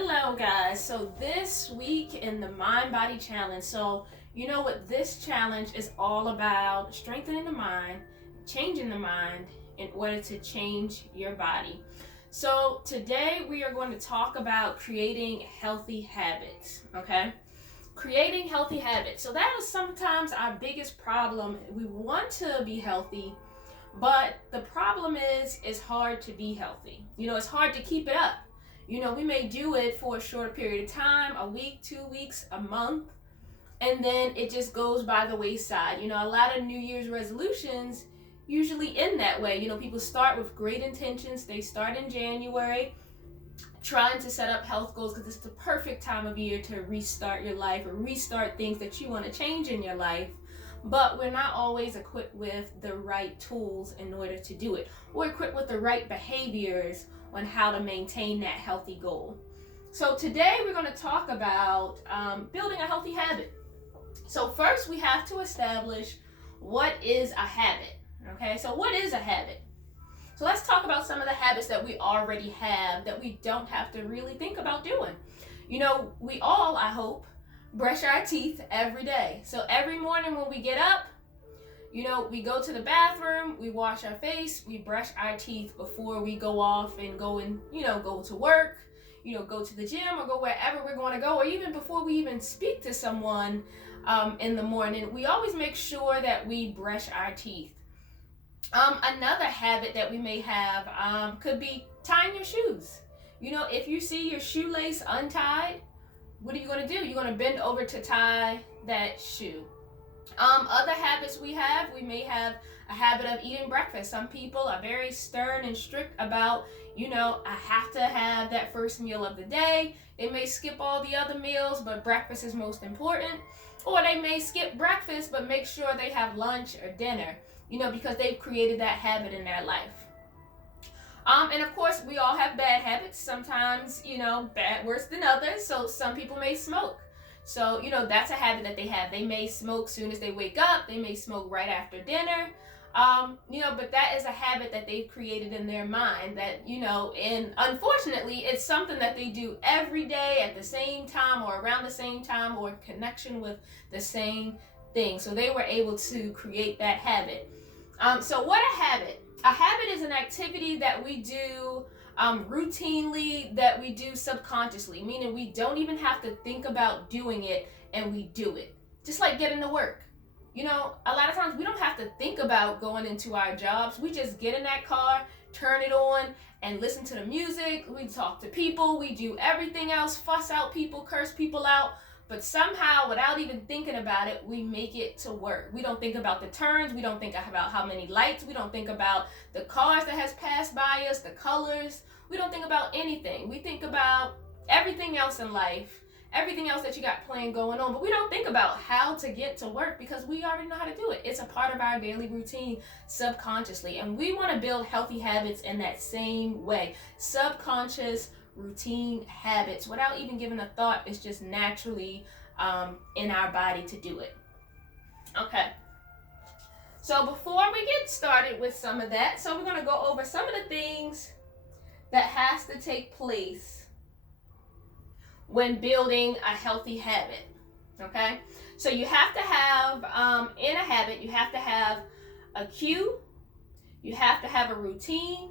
Hello, guys. So, this week in the Mind Body Challenge, you know what this challenge is all about: strengthening the mind, changing the mind in order to change your body. So, today we are going to talk about creating healthy habits, okay? Creating healthy habits. So, that is sometimes our biggest problem. We want to be healthy, but the problem is it's hard to be healthy. It's hard to keep it up. We may do it for a shorter period of time, a week, 2 weeks, a month, and then it just goes by the wayside. A lot of New Year's resolutions usually end that way. People start with great intentions. They start in January trying to set up health goals because it's the perfect time of year to restart your life or restart things that you want to change in your life. But we're not always equipped with the right tools in order to do it, or equipped with the right behaviors on how to maintain that healthy goal. So today we're going to talk about building a healthy habit. So first we have to establish what is a habit. Okay, so what is a habit? So let's talk about some of the habits that we already have that we don't have to really think about doing. We all, I hope, brush our teeth every day. So every morning when we get up, we go to the bathroom, we wash our face, we brush our teeth before we go off and go to work, go to the gym or go wherever we're going to go, or even before we even speak to someone in the morning. We always make sure that we brush our teeth. Another habit that we may have could be tying your shoes. If you see your shoelace untied, what are you going to do? You're going to bend over to tie that shoe. Other habits we may have a habit of eating breakfast. Some people are very stern and strict about, I have to have that first meal of the day. They may skip all the other meals, but breakfast is most important. Or they may skip breakfast, but make sure they have lunch or dinner, because they've created that habit in their life. And of course, we all have bad habits. Sometimes, bad worse than others. So some people may smoke. So, that's a habit that they have. They may smoke soon as they wake up. They may smoke right after dinner. But that is a habit that they've created in their mind that, and unfortunately, it's something that they do every day at the same time or around the same time or in connection with the same thing. So they were able to create that habit. So what a habit? A habit is an activity that we do routinely, that we do subconsciously, meaning we don't even have to think about doing it and we do it. Just like getting to work. A lot of times we don't have to think about going into our jobs. We just get in that car, turn it on, and listen to the music. We talk to people. We do everything else, fuss out people, curse people out. But somehow, without even thinking about it, we make it to work. We don't think about the turns. We don't think about how many lights. We don't think about the cars that has passed by us, the colors. We don't think about anything. We think about everything else in life, everything else that you got planned going on. But we don't think about how to get to work because we already know how to do it. It's a part of our daily routine subconsciously. And we want to build healthy habits in that same way. Subconscious routine habits without even giving a thought. It's just naturally in our body to do it. Okay, so before we get started with some of that, we're going to go over some of the things that has to take place when building a healthy habit. Okay, so you have to have in a habit, you have to have a cue, you have to have a routine,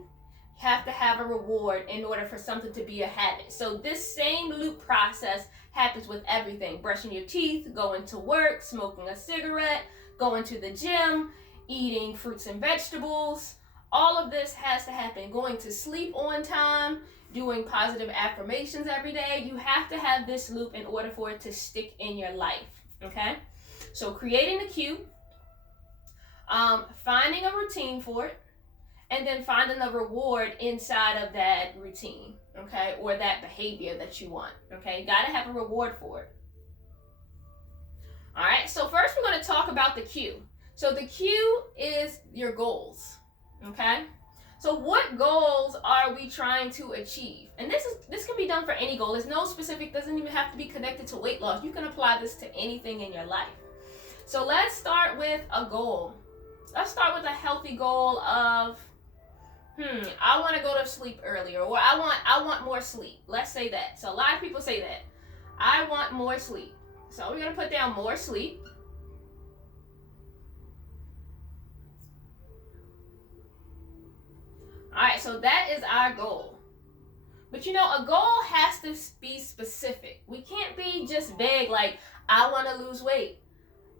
have to have a reward in order for something to be a habit. So this same loop process happens with everything: brushing your teeth, going to work, smoking a cigarette, going to the gym, eating fruits and vegetables. All of this has to happen. Going to sleep on time, doing positive affirmations every day. You have to have this loop in order for it to stick in your life. Okay, so creating the cue, finding a routine for it, and then finding the reward inside of that routine, okay, or that behavior that you want, okay? You gotta have a reward for it. All right, so first we're gonna talk about the cue. So the cue is your goals, okay? So what goals are we trying to achieve? And this can be done for any goal. There's no specific, doesn't even have to be connected to weight loss. You can apply this to anything in your life. So let's start with a goal. Let's start with a healthy goal of I want to go to sleep earlier, or I want more sleep. Let's say that. So a lot of people say that. I want more sleep. So we're going to put down more sleep. All right, so that is our goal. But you know, a goal has to be specific. We can't be just vague like, I want to lose weight.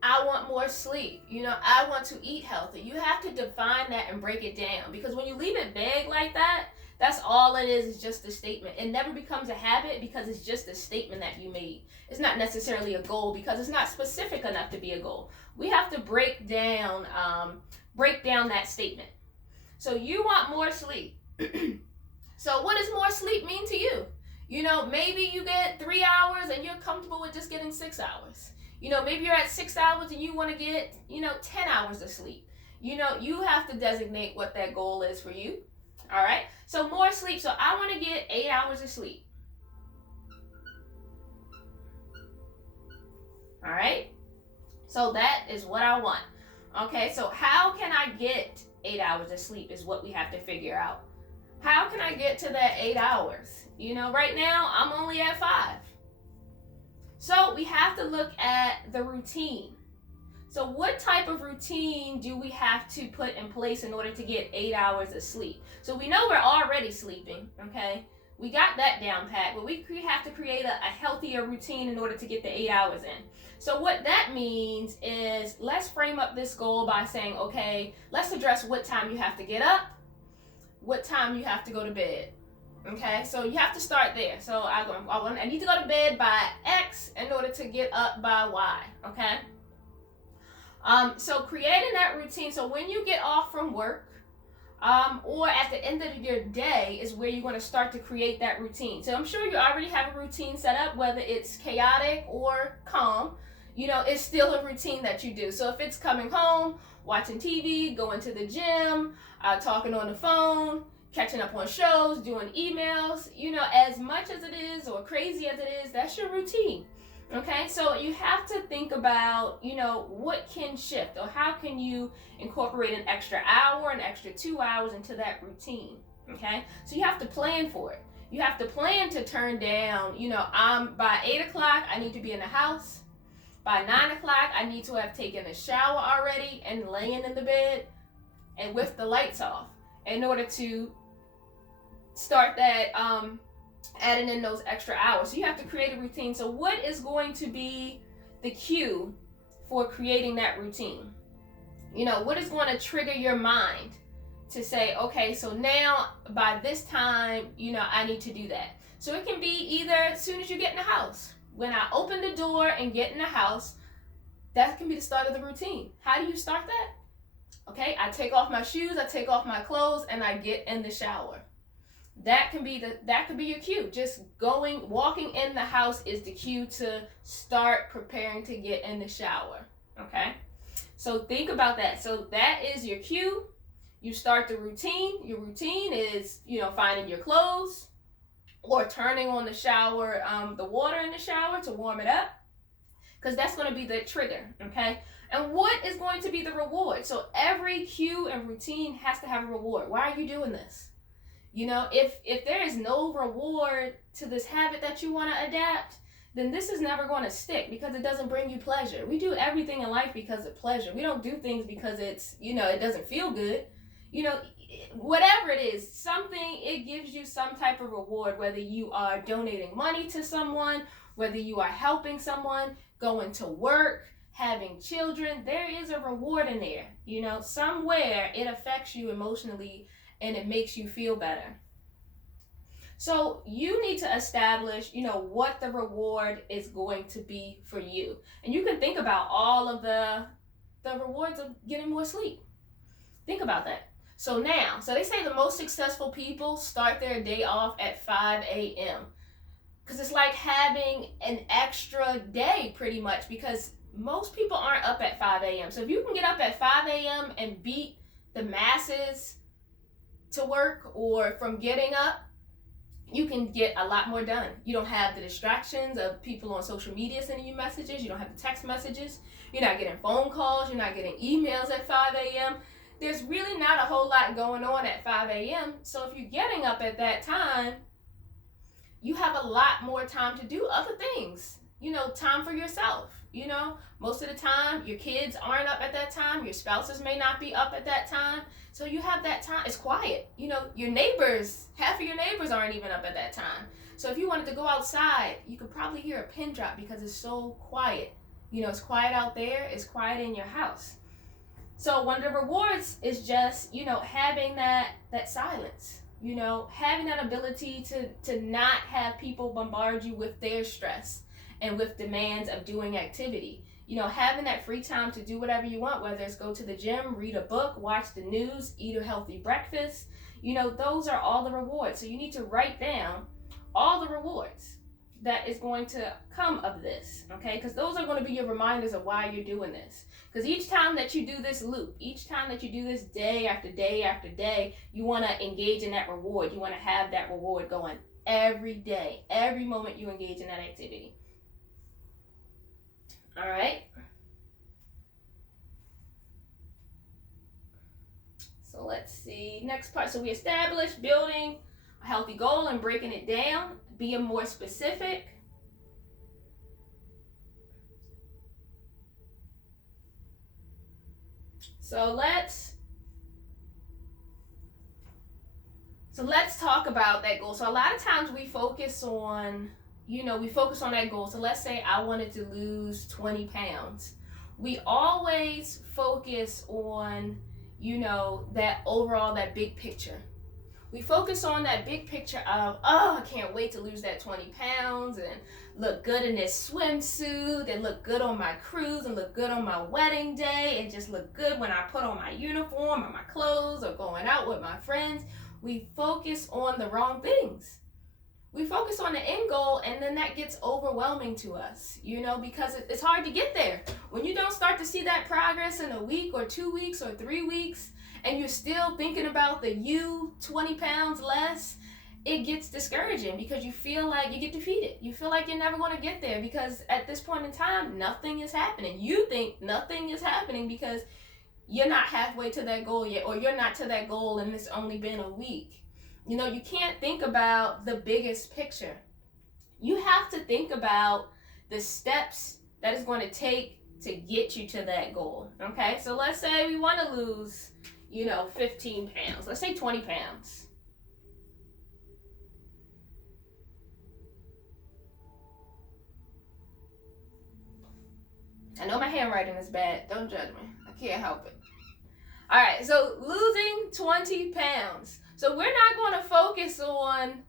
I want more sleep. You know, I want to eat healthy. You have to define that and break it down, because when you leave it vague like that, that's all it is just a statement. It never becomes a habit because it's just a statement that you made. It's not necessarily a goal because it's not specific enough to be a goal. We have to break down that statement. So you want more sleep. So what does more sleep mean to you? You know, maybe you get 3 hours and you're comfortable with just getting 6 hours. You know, maybe you're at 6 hours and you want to get, 10 hours of sleep. You know, you have to designate what that goal is for you. All right. So more sleep. So I want to get 8 hours of sleep. All right. So that is what I want. Okay. So how can I get 8 hours of sleep is what we have to figure out. How can I get to that 8 hours? You know, right now I'm only at 5. So we have to look at the routine. So what type of routine do we have to put in place in order to get 8 hours of sleep? So we know we're already sleeping, okay? We got that down pat, but we have to create a healthier routine in order to get the 8 hours in. So what that means is, let's frame up this goal by saying, okay, let's address what time you have to get up, what time you have to go to bed. Okay, so you have to start there. So I need to go to bed by X in order to get up by Y. Okay. So creating that routine. So when you get off from work, or at the end of your day is where you're going to start to create that routine. So I'm sure you already have a routine set up, whether it's chaotic or calm. You know, it's still a routine that you do. So if it's coming home, watching TV, going to the gym, talking on the phone, catching up on shows, doing emails, you know, as much as it is or crazy as it is, that's your routine. Okay, so you have to think about, you know, what can shift, or how can you incorporate an extra hour, an extra 2 hours into that routine. Okay, so you have to plan for it. You have to plan to turn down, you know, by 8 o'clock, I need to be in the house. By 9 o'clock, I need to have taken a shower already and laying in the bed and with the lights off in order to start that, adding in those extra hours. So you have to create a routine. So what is going to be the cue for creating that routine? You know, what is going to trigger your mind to say, okay, so now by this time, you know, I need to do that. So it can be either as soon as you get in the house. When I open the door and get in the house, that can be the start of the routine. How do you start that? Okay, I take off my shoes, I take off my clothes, and I get in the shower. That can be your cue. Just walking in the house is the cue to start preparing to get in the shower. Okay, so think about that. So that is your cue. You start the routine. Your routine is, you know, finding your clothes or turning on the shower, the water in the shower to warm it up, because that's going to be the trigger. Okay, and what is going to be the reward? So every cue and routine has to have a reward. Why are you doing this? You know, if there is no reward to this habit that you want to adapt, then this is never going to stick, because it doesn't bring you pleasure. We do everything in life because of pleasure. We don't do things because it's, you know, it doesn't feel good. You know, whatever it is, something, it gives you some type of reward, whether you are donating money to someone, whether you are helping someone, going to work, having children, there is a reward in there. You know, somewhere it affects you emotionally and it makes you feel better. So you need to establish, you know, what the reward is going to be for you. And you can think about all of the rewards of getting more sleep. Think about that. So they say the most successful people start their day off at 5 a.m. Because it's like having an extra day pretty much, because most people aren't up at 5 a.m. So if you can get up at 5 a.m. and beat the masses to work or from getting up, you can get a lot more done. You don't have the distractions of people on social media sending you messages. You don't have the text messages. You're not getting phone calls. You're not getting emails at 5 a.m. there's really not a whole lot going on at 5 a.m. So if you're getting up at that time, you have a lot more time to do other things. Time for yourself. Most of the time, your kids aren't up at that time. Your spouses may not be up at that time. So you have that time. It's quiet. Your neighbors, half of your neighbors aren't even up at that time. So if you wanted to go outside, you could probably hear a pin drop because it's so quiet. It's quiet out there. It's quiet in your house. So one of the rewards is just, having that silence. Having that ability to not have people bombard you with their stress and with demands of doing activity. Having that free time to do whatever you want, whether it's go to the gym, read a book, watch the news, eat a healthy breakfast. Those are all the rewards. So you need to write down all the rewards that is going to come of this, okay? Because those are going to be your reminders of why you're doing this. Because each time that you do this loop, each time that you do this day after day after day, you want to engage in that reward. You want to have that reward going every day, every moment you engage in that activity. All right. So let's see. Next part. So we established building a healthy goal and breaking it down, being more specific. So let's talk about that goal. So a lot of times we focus on that goal. So let's say I wanted to lose 20 pounds. We always focus on, that overall, that big picture. We focus on that big picture of, I can't wait to lose that 20 pounds and look good in this swimsuit and look good on my cruise and look good on my wedding day and just look good when I put on my uniform or my clothes or going out with my friends. We focus on the wrong things. We focus on the end goal, and then that gets overwhelming to us, because it's hard to get there. When you don't start to see that progress in a week or 2 weeks or 3 weeks, and you're still thinking about the 20 pounds less, it gets discouraging because you feel like you get defeated. You feel like you're never going to get there because at this point in time, nothing is happening. You think nothing is happening because you're not halfway to that goal yet, or you're not to that goal and it's only been a week. You can't think about the biggest picture. You have to think about the steps that it's going to take to get you to that goal, okay? So let's say we want to lose, 15 pounds. Let's say 20 pounds. I know my handwriting is bad. Don't judge me. I can't help it. All right, so losing 20 pounds. So we're not going to focus on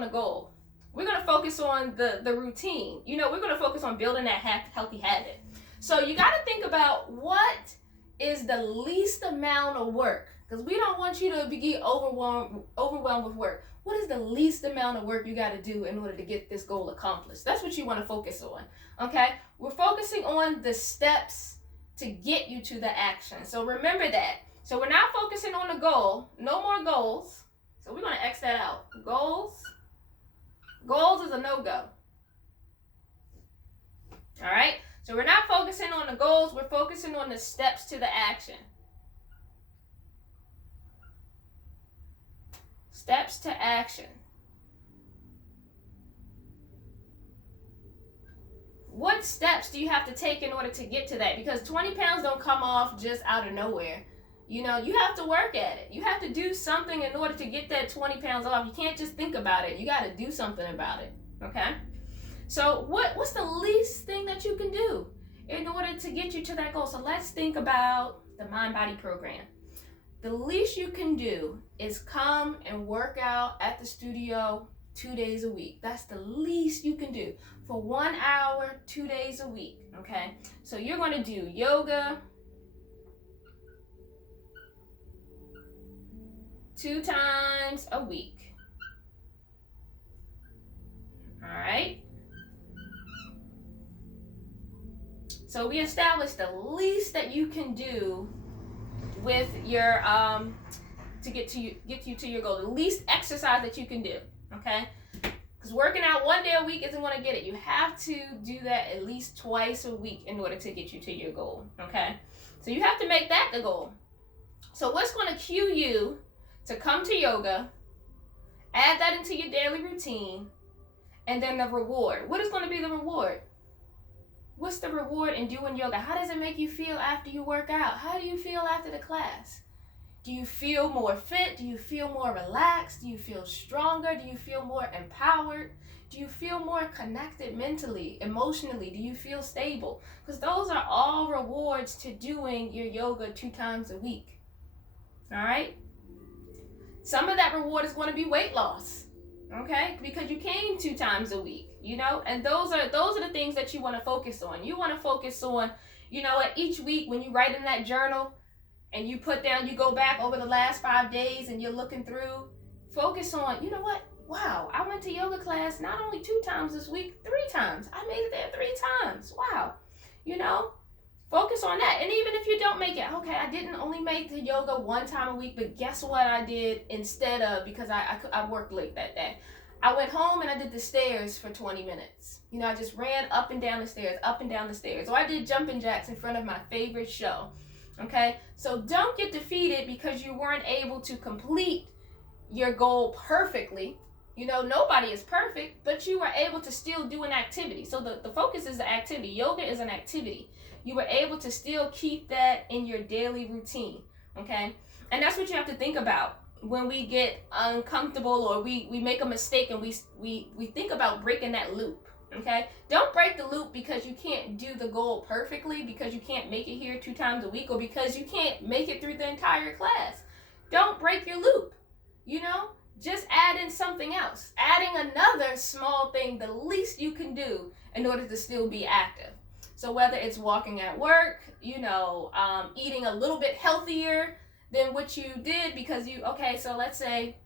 the goal. We're going to focus on the routine. We're going to focus on building that healthy habit. So you got to think about what is the least amount of work, because we don't want you to be overwhelmed with work. What is the least amount of work you got to do in order to get this goal accomplished? That's what you want to focus on, okay? We're focusing on the steps to get you to the action. So remember that. So we're not focusing on the goal. No more goals. So we're going to X that out. Goals is a no-go. All right? So we're not focusing on the goals. We're focusing on the steps to the action. Steps to action. What steps do you have to take in order to get to that? Because 20 pounds don't come off just out of nowhere. You have to work at it. You have to do something in order to get that 20 pounds off. You can't just think about it. You got to do something about it, okay? So what's the least thing that you can do in order to get you to that goal? So let's think about the Mind Body program. The least you can do is come and work out at the studio 2 days a week. That's the least you can do for 1 hour, 2 days a week, okay? So you're going to do yoga 2 times a week. All right? So we established the least that you can do with your to get you to your goal. The least exercise that you can do, okay? Because working out 1 day a week isn't going to get it. You have to do that at least twice a week in order to get you to your goal, okay? So you have to make that the goal. So what's going to cue you to come to yoga, add that into your daily routine, and then the reward? What is going to be the reward? What's the reward in doing yoga? How does it make you feel after you work out? How do you feel after the class? Do you feel more fit? Do you feel more relaxed? Do you feel stronger? Do you feel more empowered? Do you feel more connected mentally, emotionally? Do you feel stable? Because those are all rewards to doing your yoga 2 times a week. All right? Some of that reward is going to be weight loss, okay? Because you came 2 times a week, you know? And those are the things that you want to focus on. You want to focus on, you know, each week when you write in that journal and you put down, you go back over the last 5 days and you're looking through, focus on, you know what? Wow, I went to yoga class not only 2 times this week, 3 times. I made it there 3 times. Wow. You know, focus on that. And even if you don't make it, okay, I didn't only make the yoga 1 time a week, but guess what I did instead of, because I worked late that day. I went home and I did the stairs for 20 minutes. You know, I just ran up and down the stairs, up and down the stairs. Or I did jumping jacks in front of my favorite show. Okay, so don't get defeated because you weren't able to complete your goal perfectly. You know, nobody is perfect, but you were able to still do an activity. So the focus is the activity. Yoga is an activity. You were able to still keep that in your daily routine, okay? And that's what you have to think about when we get uncomfortable or we make a mistake and we think about breaking that loop, okay? Don't break the loop because you can't do the goal perfectly, because you can't make it here 2 times a week, or because you can't make it through the entire class. Don't break your loop, you know? Just add in something else. Adding another small thing, the least you can do in order to still be active. So whether it's walking at work, you know, eating a little bit healthier than what you did because okay, so let's say,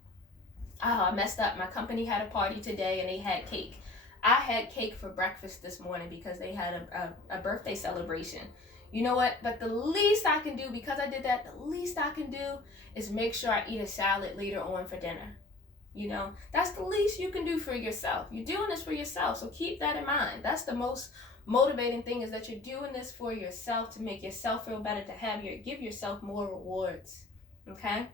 I messed up. My company had a party today and they had cake. I had cake for breakfast this morning because they had a birthday celebration. You know what? But the least I can do, because I did that, the least I can do is make sure I eat a salad later on for dinner. You know, that's the least you can do for yourself. You're doing this for yourself, so keep that in mind. That's the most motivating thing, is that you're doing this for yourself, to make yourself feel better, to give yourself more rewards. Okay?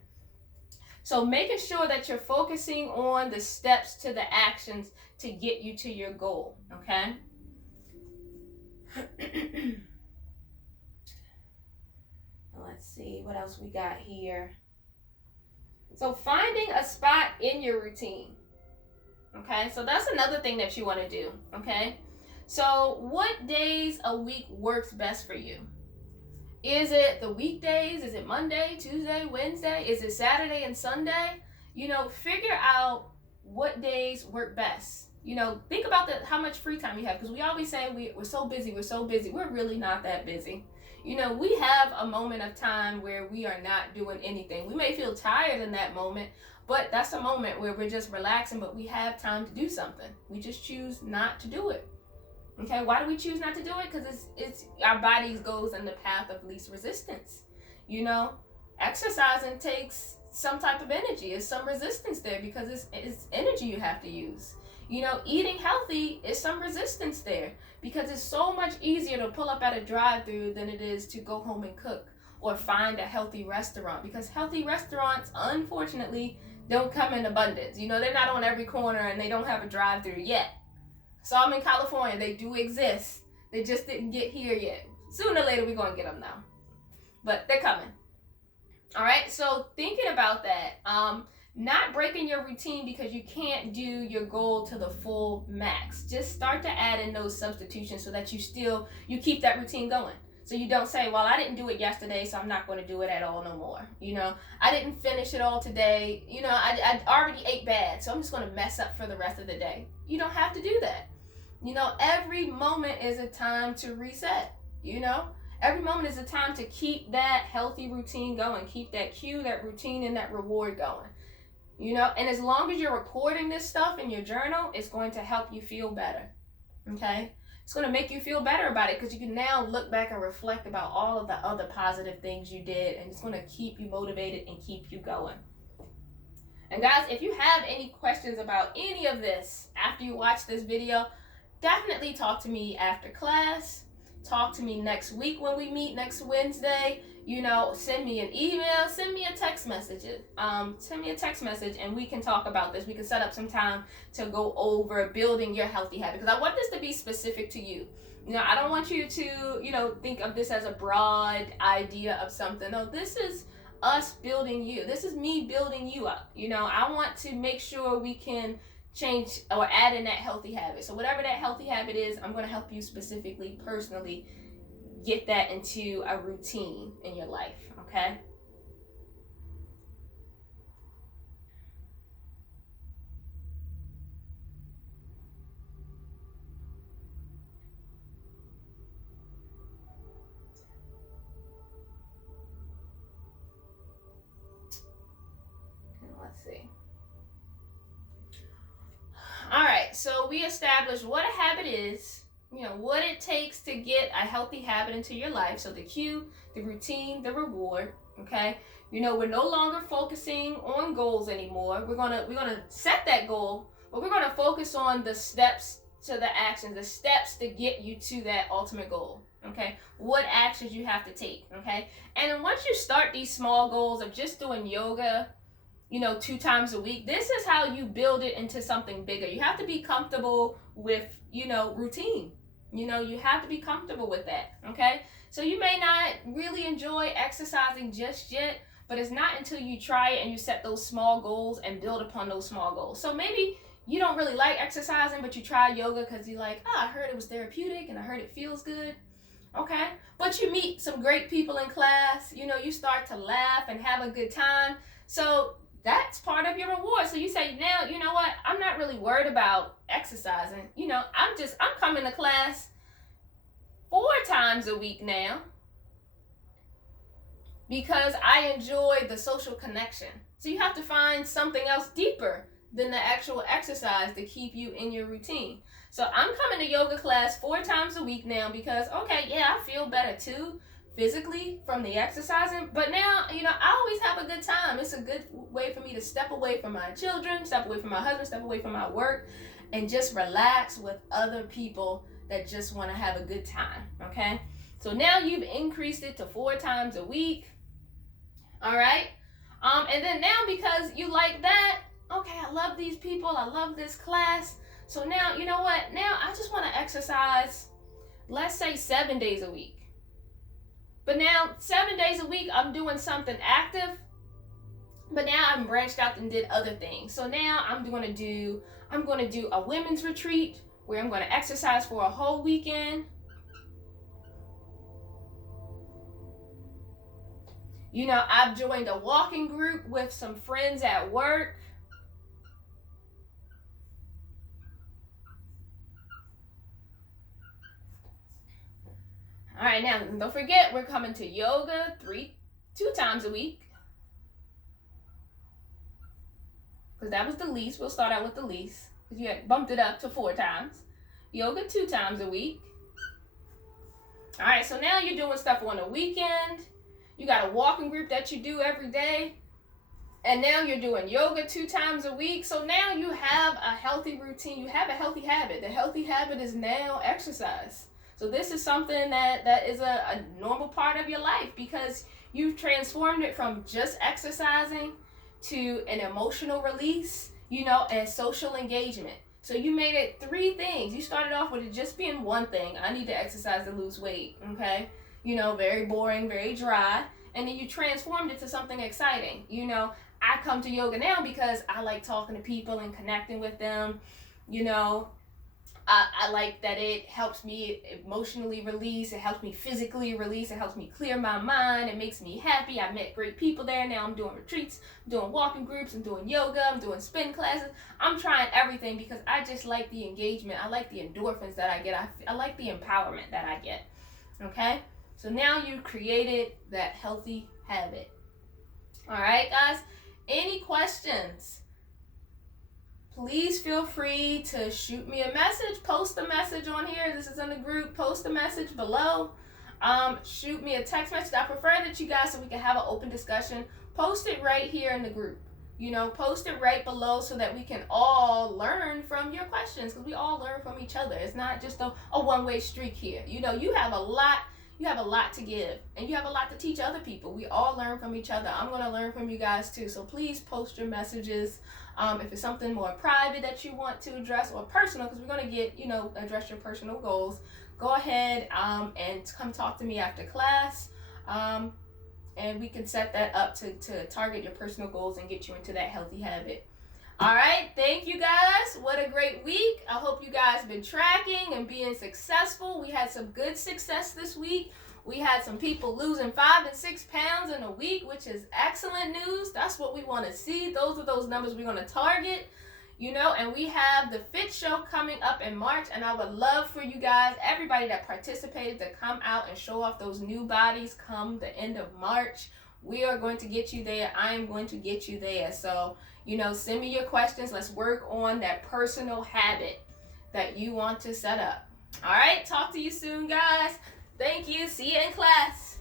So making sure that you're focusing on the steps to the actions to get you to your goal. Okay? Let's see what else we got here. So finding a spot in your routine. Okay, so that's another thing that you want to do. Okay, so what days a week works best for you? Is it the weekdays? Is it Monday, Tuesday, Wednesday? Is it Saturday and Sunday? You know, figure out what days work best. You know, think about how much free time you have, because we always say we're so busy, We're really not that busy. You know, we have a moment of time where we are not doing anything. We may feel tired in that moment, but that's a moment where we're just relaxing, but we have time to do something. We just choose not to do it. Okay, why do we choose not to do it? Because it's our body goes in the path of least resistance. You know, exercising takes some type of energy. There's some resistance there because it's energy you have to use. You know, eating healthy is some resistance there because it's so much easier to pull up at a drive-thru than it is to go home and cook or find a healthy restaurant, because healthy restaurants, unfortunately, don't come in abundance. You know, they're not on every corner and they don't have a drive-thru yet. So I'm in California. They do exist. They just didn't get here yet. Sooner or later, we're going to get them now. But they're coming. All right, so thinking about that, not breaking your routine because you can't do your goal to the full max. Just start to add in those substitutions so that you keep that routine going. So you don't say, well, I didn't do it yesterday, so I'm not going to do it at all no more. You know, I didn't finish it all today. You know, I already ate bad, so I'm just going to mess up for the rest of the day. You don't have to do that. You know, every moment is a time to reset, you know? Every moment is a time to keep that healthy routine going. Keep that cue, that routine, and that reward going. You know, and as long as you're recording this stuff in your journal, it's going to help you feel better, okay? It's going to make you feel better about it because you can now look back and reflect about all of the other positive things you did, and it's going to keep you motivated and keep you going. And guys, if you have any questions about any of this after you watch this video, definitely talk to me after class. Talk to me next week when we meet next Wednesday. send me an email, send me a text message. Send me a text message and we can talk about this. We can set up some time to go over building your healthy habit, because I want this to be specific to you. I don't want you to, think of this as a broad idea of something. No, this is us building you. This is me building you up. I want to make sure we can change or add in that healthy habit. So whatever that healthy habit is, I'm going to help you specifically, personally, get that into a routine in your life, okay? Let's see. All right, so we established what a habit is, what it takes to get a healthy habit into your life. So the cue, the routine, the reward, okay? We're no longer focusing on goals anymore. We're gonna set that goal, but we're gonna focus on the steps to the actions, the steps to get you to that ultimate goal, okay? What actions you have to take, okay? And then once you start these small goals of just doing yoga, 2 times a week, this is how you build it into something bigger. You have to be comfortable with, routine. You have to be comfortable with that, okay? So you may not really enjoy exercising just yet, but it's not until you try it and you set those small goals and build upon those small goals. So maybe you don't really like exercising, but you try yoga because you're like, I heard it was therapeutic and I heard it feels good. Okay? But you meet some great people in class, you start to laugh and have a good time. So that's part of your reward. So you say, now, you know what? I'm not really worried about exercising. I'm coming to class 4 times a week now because I enjoy the social connection. So you have to find something else deeper than the actual exercise to keep you in your routine. So I'm coming to yoga class 4 times a week now because, okay, yeah, I feel better too physically from the exercising, but now I always have a good time. It's a good way for me to step away from my children, step away from my husband, step away from my work, and just relax with other people that just want to have a good time. Okay, so now you've increased it to 4 times a week. All right, and then now, because you like that, okay, I love these people, I love this class, so now you know what, now I just want to exercise, let's say 7 days a week. But now 7 days a week I'm doing something active, but now I'm branched out and did other things. So now I'm going to do a women's retreat where I'm going to exercise for a whole weekend. I've joined a walking group with some friends at work. All right, now don't forget, we're coming to yoga 2 times a week. Because that was the least. We'll start out with the least. Because you had bumped it up to 4 times. Yoga 2 times a week. All right, so now you're doing stuff on the weekend. You got a walking group that you do every day. And now you're doing yoga 2 times a week. So now you have a healthy routine. You have a healthy habit. The healthy habit is now exercise. So this is something that is a normal part of your life, because you've transformed it from just exercising to an emotional release, and social engagement. So you made it 3 things. You started off with it just being one thing. I need to exercise to lose weight, okay? Very boring, very dry. And then you transformed it to something exciting. I come to yoga now because I like talking to people and connecting with them. I like that it helps me emotionally release, it helps me physically release, it helps me clear my mind, it makes me happy. I met great people there. Now I'm doing retreats, I'm doing walking groups, I'm doing yoga, I'm doing spin classes. I'm trying everything because I just like the engagement. I like the endorphins that I get. I like the empowerment that I get. Okay? So now you've created that healthy habit. All right, guys? Any questions? Please feel free to shoot me a message, post a message on here. This is in the group. Post a message below. Shoot me a text message. I prefer that you guys, so we can have an open discussion. Post it right here in the group. Post it right below so that we can all learn from your questions, because we all learn from each other. It's not just a one-way street here. You have a lot, you have a lot to give, and you have a lot to teach other people. We all learn from each other. I'm going to learn from you guys too. So please post your messages. If it's something more private that you want to address, or personal, because we're going to get, address your personal goals, go ahead and come talk to me after class. And we can set that up to target your personal goals and get you into that healthy habit. All right, thank you guys. What a great week. I hope you guys been tracking and being successful. We had some good success this week. We had some people losing 5 and 6 pounds in a week, which is excellent news. That's what we want to see. Those are those numbers we're going to target. And we have the Fit Show coming up in March, and I would love for you guys, everybody that participated, to come out and show off those new bodies come the end of March. We are going to get you there. I am going to get you there. So, send me your questions. Let's work on that personal habit that you want to set up. All right, talk to you soon, guys. Thank you. See you in class.